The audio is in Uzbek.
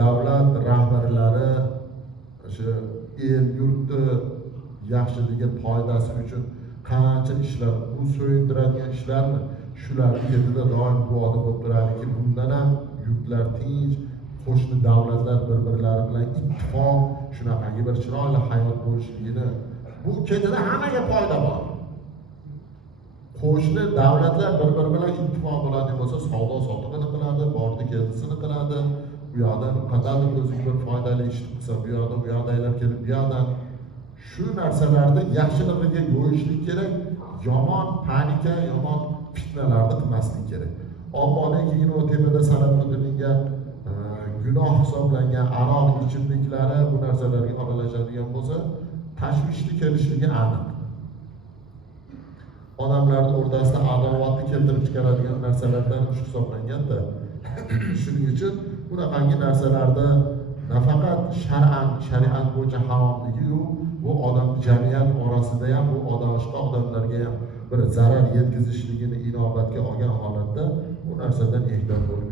davlat rahbarlari o'sha el yurtni yaxshiligi foydasi uchun qancha ishlar, bu so'yintiradigan ishlarni shularni ketida doim duoda bo'lib turadiki, bundan ham yurtlar tinch, qo'shni davlatlar bir-birlari bilan ittifoq, shunaqangi bir chiroyli hayot bo'lishligini, bu ketida hammaga foyda bor. Qo'shni davlatlar bir-biri bilan ittifoq bo'ladigan bo'lsa, savdo-sotiqini qiladi, bordi keldisini qiladi. Bu yoqdan qandaydir o'ziga bir foydali ish qilsa, bu yoqdagilar kelib, bu yoqdan shu narsalarni yaxshiligiga yo'yishlik kerak. Yomon panika, yomon fitnalarni qilmaslik kerak. Allohning keyin o tepada sanab o'tilingan gunoh hisoblangan aroq ichimliklari bu narsalarga aralashadigan bo'lsa, tashvishni kelishligi aniq. Odamlarning o'rtasida adovatni keltirib chiqaradigan narsalardan shu hisoblanganda, shuning uchun bunaqangi narsalarda nafaqat shariat bo'yicha haromligi-yu, bu odam jamiyat orasida ham, bu boshqa odamlarga ham bir zarar yetkazishligini inobatga olgan holatda bu narsadan ehtiyot bo'lish